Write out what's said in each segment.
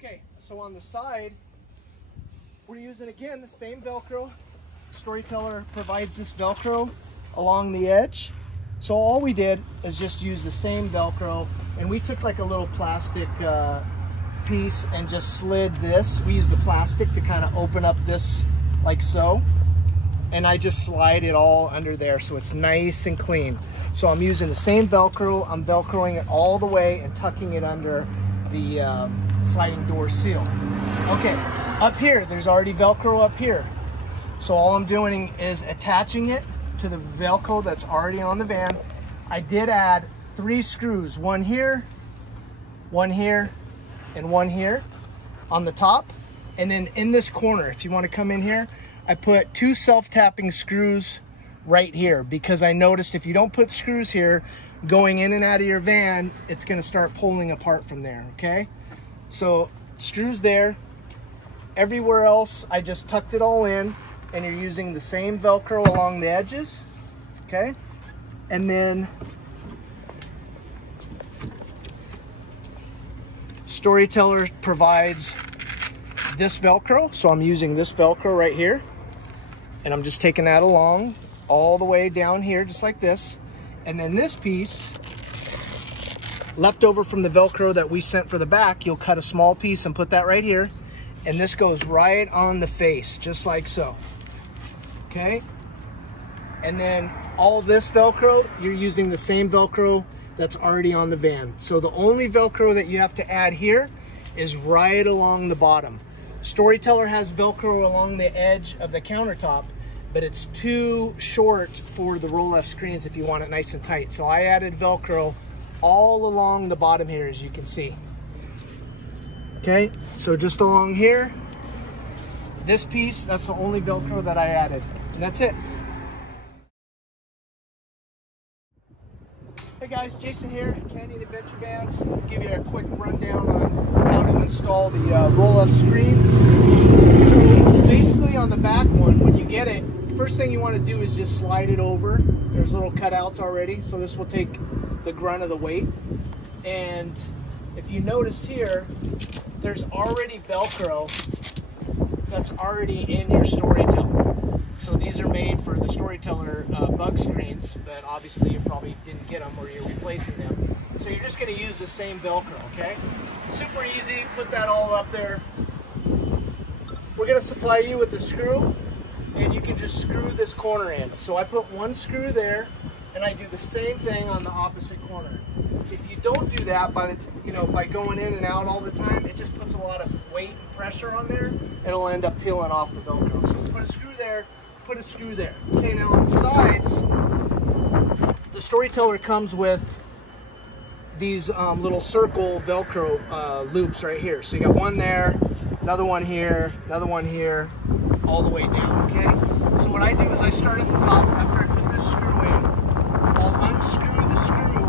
Okay, so on the side, we're using, again, the same Velcro. Storyteller provides this Velcro along the edge. So all we did is just use the same Velcro, and we took like a little plastic piece and just slid this. We used the plastic to kind of open up this like so. And I just slide it all under there so it's nice and clean. So I'm using the same Velcro. I'm Velcroing it all the way and tucking it under the sliding door seal. Okay, up here, there's already Velcro up here. So all I'm doing is attaching it to the Velcro that's already on the van. I did add 3 screws, one here, and one here on the top. And then in this corner, if you want to come in here, I put 2 self-tapping screws right here, because I noticed if you don't put screws here, going in and out of your van, it's going to start pulling apart from there, okay? So screws there. Everywhere else, I just tucked it all in, and you're using the same Velcro along the edges, okay? And then Storyteller provides this Velcro, so I'm using this Velcro right here, and I'm just taking that along all the way down here, just like this. And then this piece, left over from the Velcro that we sent for the back, you'll cut a small piece and put that right here, and this goes right on the face, just like so. Okay? And then all this Velcro, you're using the same Velcro that's already on the van. So the only Velcro that you have to add here is right along the bottom. Storyteller has Velcro along the edge of the countertop, but it's too short for the Rolef screens if you want it nice and tight. So I added Velcro all along the bottom here, as you can see. Okay, so just along here, this piece, that's the only Velcro that I added, and that's it. Hey guys, Jason here, Canyon Adventure Vans. I'll give you a quick rundown on how to install the Rolef screens. So basically on the back one, when you get it, first thing you want to do is just slide it over. There's little cutouts already, so this will take the grunt of the weight. And if you notice here, there's already Velcro that's already in your Storyteller. So these are made for the Storyteller bug screens, but obviously you probably didn't get them or you're replacing them. So you're just going to use the same Velcro, okay? Super easy, put that all up there. We're going to supply you with the screw, and you can just screw this corner in. So I put 1 screw there, and I do the same thing on the opposite corner. If you don't do that by going in and out all the time, it just puts a lot of weight and pressure on there. It'll end up peeling off the Velcro. So put a screw there, put a screw there. Okay, now on the sides, the Storyteller comes with these little circle Velcro loops right here. So you got one there, another one here, all the way down, okay? So what I do is I start at the top. After I put this screw in, I'll unscrew the screw,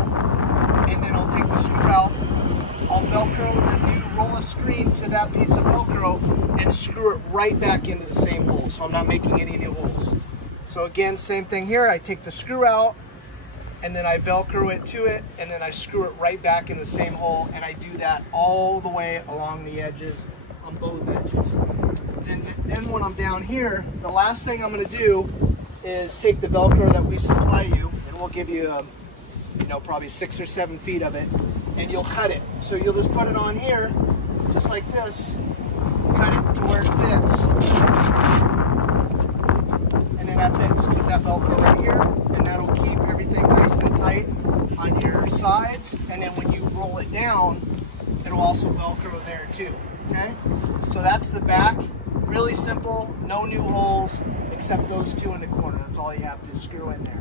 and then I'll take the screw out. I'll Velcro the new Rolef screen to that piece of Velcro and screw it right back into the same hole, so I'm not making any new holes. So again, same thing here. I take the screw out, and then I Velcro it to it, and then I screw it right back in the same hole, and I do that all the way along the edges, on both edges. Then when I'm down here, the last thing I'm going to do is take the Velcro that we supply you, and we'll give you, probably 6 or 7 feet of it, and you'll cut it. So you'll just put it on here, just like this, cut it to where it fits, and then that's it. Just put that Velcro right here, and that'll keep everything nice and tight on your sides, and then when you roll it down, it'll also Velcro there too, okay? So that's the back. Really simple, no new holes, except those 2 in the corner. That's all you have to screw in there.